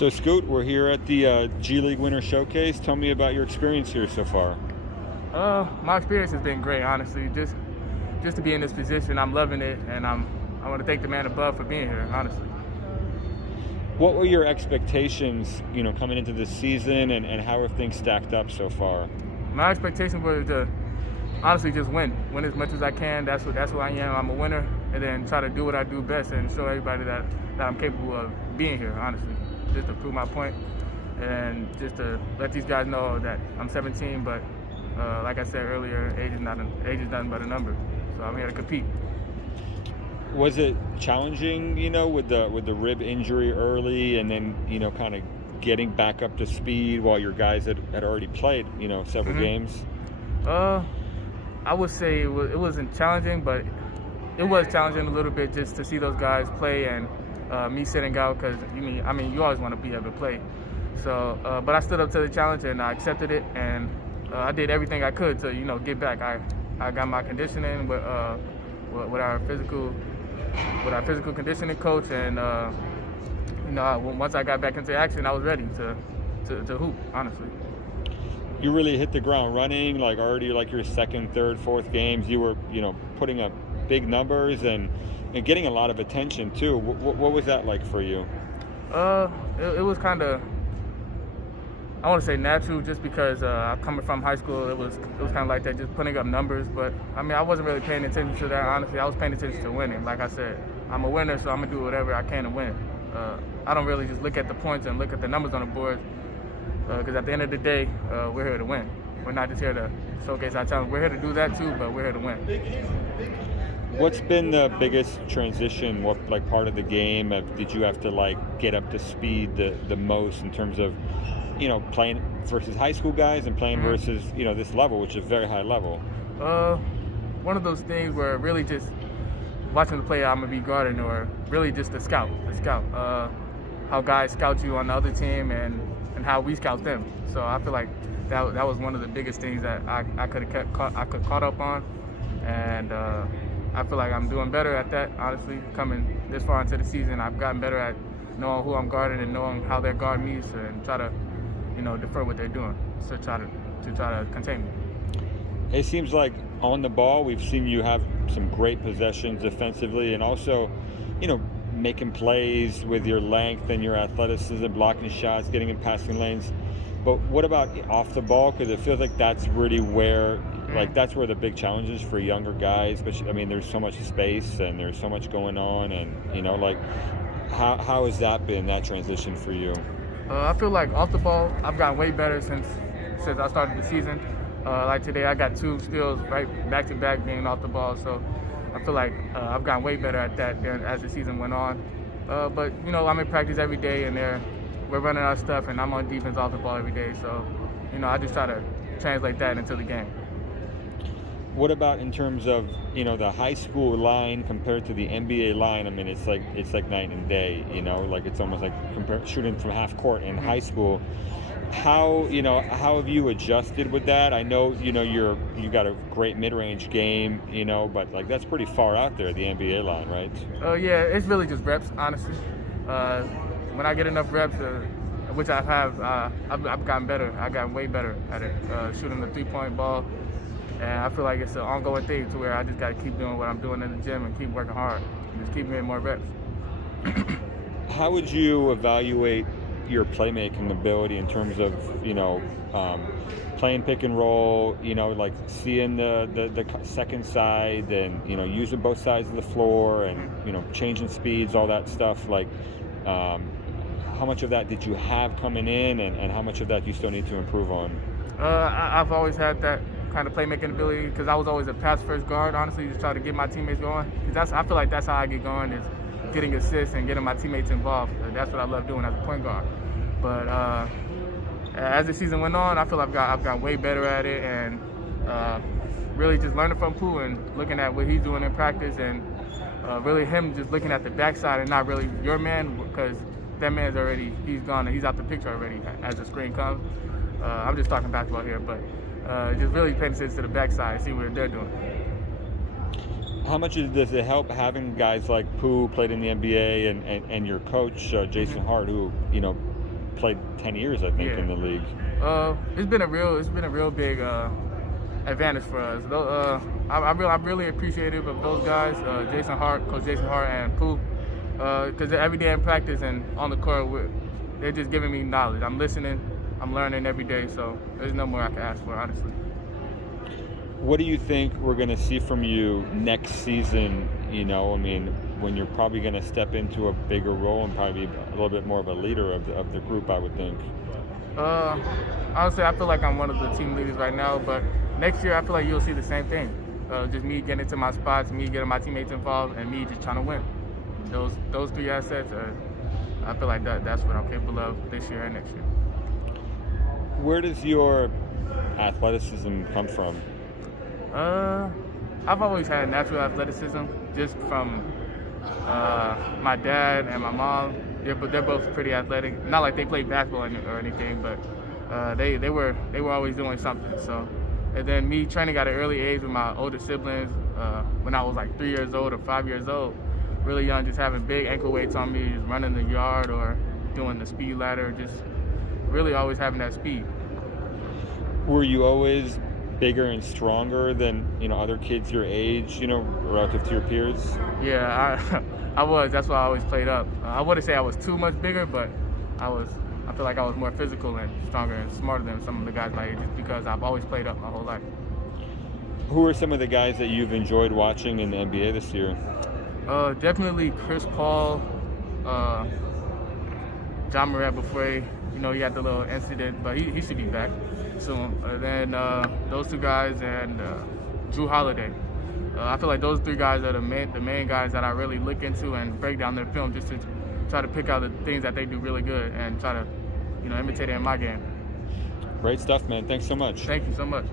So Scoot, we're here at the G League Winter Showcase. Tell me about your experience here so far. My experience has been great, honestly. Just to be in this position, I'm loving it, and I want to thank the man above for being here, honestly. What were your expectations, coming into this season, and how have things stacked up so far? My expectation was to honestly just win as much as I can. That's who I am. I'm a winner, and then try to do what I do best and show everybody that I'm capable of being here, honestly. Just to prove my point, and just to let these guys know that I'm 17, but like I said earlier, age is nothing but a number. So I'm here to compete. Was it challenging, with the rib injury early, and then kind of getting back up to speed while your guys had already played, several games? I would say it wasn't challenging, but it was challenging a little bit just to see those guys play and me sitting out, because you always want to be able to play. So, but I stood up to the challenge and I accepted it, and I did everything I could to get back. I got my conditioning with our physical conditioning coach, and once I got back into action, I was ready to hoop, honestly. You really hit the ground running, already your second, third, fourth games. You were putting up big numbers and getting a lot of attention too. What was that like for you? It was kind of, I want to say natural, just because coming from high school, it was kind of like that, just putting up numbers. But I wasn't really paying attention to that, honestly. I was paying attention to winning. Like I said, I'm a winner, so I'm gonna do whatever I can to win. I don't really just look at the points and look at the numbers on the board, because at the end of the day, we're here to win. We're not just here to showcase our talent. We're here to do that too, but we're here to win. What's been the biggest transition? What part of the game did you have to get up to speed the most in terms of playing versus high school guys and playing versus this level, which is a very high level? One of those things where really just watching the play I'm gonna be guarding, or really just the scout. How guys scout you on the other team and how we scout them. So I feel like that was one of the biggest things that I could caught up on, and I feel like I'm doing better at that, honestly. Coming this far into the season, I've gotten better at knowing who I'm guarding and knowing how they're guarding me, and try to defer what they're doing to try to contain me. It seems like on the ball, we've seen you have some great possessions defensively, and also, making plays with your length and your athleticism, blocking shots, getting in passing lanes. But what about off the ball? Because it feels like that's really where, that's where the big challenge is for younger guys. But there's so much space and there's so much going on, and how has that been, that transition for you? I feel like off the ball, I've gotten way better since I started the season. Today, I got 2 steals right back to back being off the ball. So I feel like I've gotten way better at that as the season went on. But I'm in practice every day, and we're running our stuff, and I'm on defense off the ball every day. So I just try to translate that into the game. What about in terms of the high school line compared to the NBA line? It's like night and day. It's almost like shooting from half court in high school. How have you adjusted with that? I know you got a great mid-range game, but that's pretty far out there, the NBA line, right? Yeah, it's really just reps, honestly. When I get enough reps, which I have, I've gotten better. I've gotten way better at it, shooting the 3-point ball. And I feel like it's an ongoing thing, to where I just got to keep doing what I'm doing in the gym and keep working hard, and just keep getting more reps. How would you evaluate your playmaking ability in terms of playing pick and roll, seeing the second side, and using both sides of the floor, and changing speeds, all that stuff? How much of that did you have coming in, and how much of that you still need to improve on? I've always had that kind of playmaking ability, because I was always a pass-first guard, honestly, just try to get my teammates going. Because I feel like that's how I get going, is getting assists and getting my teammates involved. That's what I love doing as a point guard. But as the season went on, I feel I've got way better at it, and really just learning from Pooh and looking at what he's doing in practice, and really him just looking at the backside and not really your man, because that man's he's gone and he's out the picture already as the screen comes. I'm just talking basketball here, but just really paying attention to the backside and see what they're doing. How much does it help having guys like Pooh played in the NBA and your coach Jason Hart, who played 10 years, I think, Yeah. in the league. It's been a real big advantage for us. I'm really appreciative of those guys, Coach Jason Hart, and Pooh, because every day in practice and on the court, they're just giving me knowledge. I'm listening, I'm learning every day, so there's no more I can ask for, honestly. What do you think we're going to see from you next season? You know, I mean, when you're probably going to step into a bigger role and probably be a little bit more of a leader of the group, I would think. Honestly, I feel like I'm one of the team leaders right now, but next year I feel like you'll see the same thing. Just me getting into my spots, me getting my teammates involved, and me just trying to win. Those three assets, I feel like that's what I'm capable of this year and next year. Where does your athleticism come from? I've always had natural athleticism, just from my dad and my mom. They're both pretty athletic. Not like they played basketball or anything, but they were always doing something. So, and then me training at an early age with my older siblings, when I was like 3 years old or 5 years old, really young, just having big ankle weights on me, just running the yard or doing the speed ladder, just really always having that speed. Were you always bigger and stronger than, you know, other kids your age, you know, relative to your peers? Yeah, I was. That's why I always played up. I wouldn't say I was too much bigger, but I feel like I was more physical and stronger and smarter than some of the guys my age, just because I've always played up my whole life. Who are some of the guys that you've enjoyed watching in the NBA this year? Definitely Chris Paul, John Morant before he had the little incident, but he should be back soon. Then those two guys and Drew Holiday. I feel like those three guys are the main guys that I really look into and break down their film, just to try to pick out the things that they do really good and try to, imitate it in my game. Great stuff, man. Thanks so much. Thank you so much.